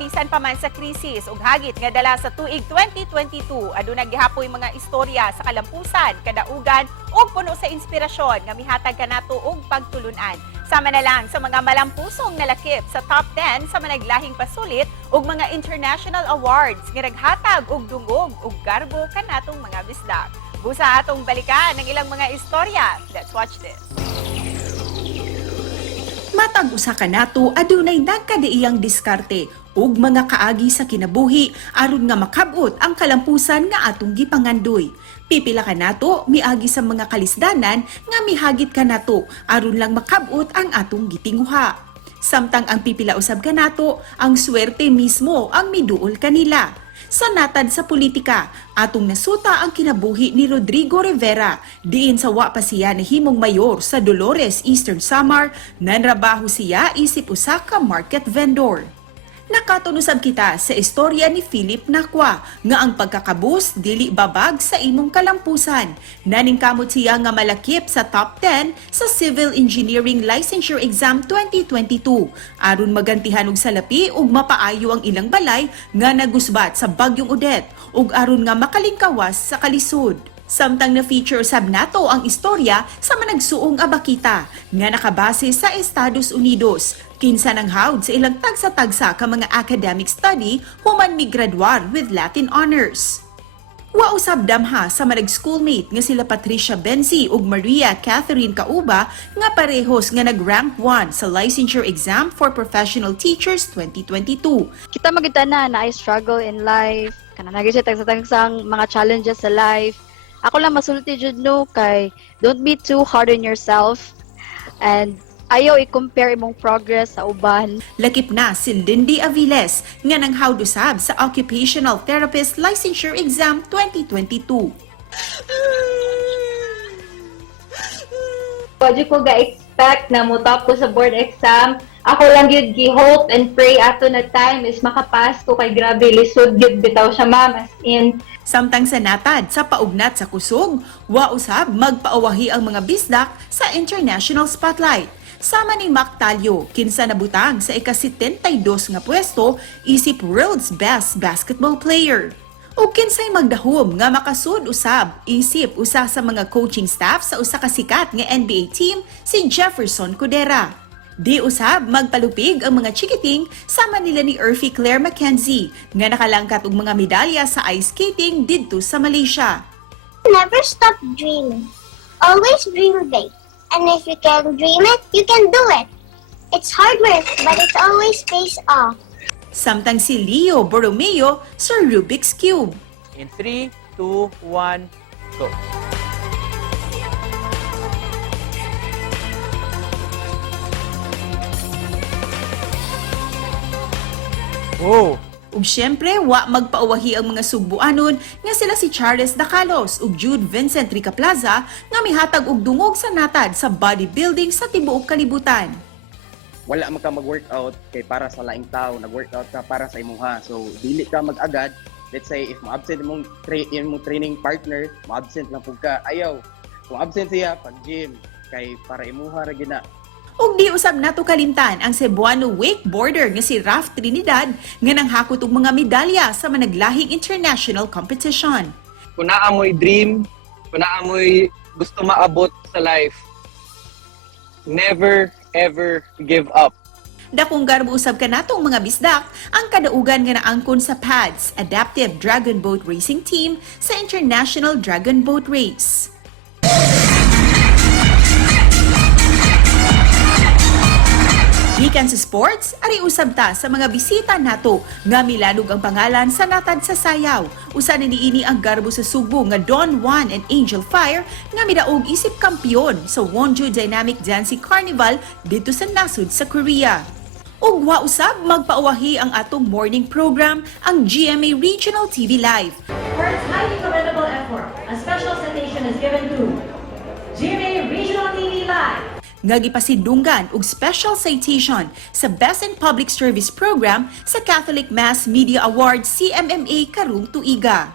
bisan pa man sa krisis ug hagit nga dala sa tuig 2022 aduna gihapoy mga istorya sa kalampusan, kadaugan ug puno sa inspirasyon nga mihatag kanato og pagtulunan. Sama na lang sa mga malampusong nalakip sa top 10 sa managlahing pasulit ug mga international awards nga naghatag og dungog ug garbo kanatong mga bisdak. Busa atong balikan ang ilang mga istorya. Let's watch this. Matag usa ka nato adunay nagkadaiyang diskarte ug mga kaagi sa kinabuhi aron nga makabot ang kalampusan nga atong gipangandoy. Pipila ka nato miagi sa mga kalisdanan nga mihagit ka nato aron lang makabot ang atong gitinguha. Samtang ang pipila usab ka nato ang swerte mismo ang miduol kanila. Sa natad sa politika, atong nasuta ang kinabuhi ni Rodrigo Rivera diin sa wa pa siya nahimong mayor sa Dolores, Eastern Samar, nanrabaho siya isip usa ka market vendor. Nakatunusab kita sa istorya ni Philip Nacua nga ang pagkakabus dili babag sa imong kalampusan. Naningkamot siya nga malakip sa top 10 sa Civil Engineering Licensure Exam 2022 aron magantihan og salapi ug mapaayo ang ilang balay nga nagusbat sa bagyong Odette ug aron nga makalingkawas sa kalisod. Samtang na-feature sab nato ang istorya sa managsuong abakita nga nakabase sa Estados Unidos. Kinsa nang hawd sa ilang tagsa-tagsa ka mga academic study human migraduar with Latin honors. Wa usab damha sa manag-schoolmate nga sila Patricia Benzi ug Maria Catherine Cauba nga parehos nga nag-rank 1 sa licensure exam for professional teachers 2022. Kita magita na I struggle in life, kana nagisi tagsa-tagsang mga challenges sa life. Ako lang masulti jud no kay don't be too hard on yourself and ayaw i-compare imong progress sa uban. Lakip na si Lindy Aviles nga nang hawd usab sa Occupational Therapist Licensure Exam 2022. Pwede ko ga-expect na mutap ko sa board exam. Ako lang yun gi-hope and pray ato na time is makapass ko kay grabe lisod yun bitaw siya ma'am as in. Samtang sa natad sa paugnat sa kusog, wa usab magpaawahi ang mga bisdak sa international spotlight. Sama ni Mac Talio, kinsa nabutang sa ika-72 nga pwesto isip world's best basketball player. O kinsay magdahom nga makasud usab isip usa sa mga coaching staff sa usa ka sikat nga NBA team si Jefferson Cudera. Di usab magpalupig ang mga chikiting sama nila ni Urfi Claire Mackenzie nga nakalangkat og mga medalya sa ice skating didto sa Malaysia. Never stop dreaming. Always dream big. And if you can dream it, you can do it. It's hard work, but it always pays off. Samtang si Leo Borromeo sa Rubik's Cube. In 3, 2, 1, go. Oh! Ug syempre, wa magpauwahi ang mga sugbuanon nga sila si Charles Dacalos ug Jude Vincent Rica Plaza nga mihatag og dungog sa natad sa bodybuilding sa tibuok kalibutan. Wala man ka mag-workout kay para sa laing tao, nag-workout ka para sa imuha. So dili ka mag-agad. Let's say if ma-absent imong training partner, ma-absent lang pud ka. Ayaw. Kung absent siya pag gym kay para imuha ra gina. Ug di usab nato kalimtan ang Cebuano wakeboarder nga si Raf Trinidad nga nanghakot og mga medalya sa managlahing international competition. Kung naamoy dream, kung naamoy gusto maabot sa life, never ever give up. Dakong garbo usab kanatong mga bisdak ang kadaugan nga naangkon sa PADS Adaptive Dragon Boat Racing Team sa International Dragon Boat Race. Gikan sa sports, ari usab ta sa mga bisita nato nga milanog ang pangalan sa natad sa sayaw. Usa na niini ang garbo sa Subo nga Don Juan and Angel Fire nga midaog isip kampyon sa Wonju Dynamic Dancing Carnival dito sa nasud sa Korea. Ug wa usab magpaawahi ang atong morning program ang GMA Regional TV Live. For its highly commendable effort, a special citation is given to GMA Regional TV Live. Nga gipasidunggan og special citation sa Best in Public Service Program sa Catholic Mass Media Awards CMMA karong tuiga.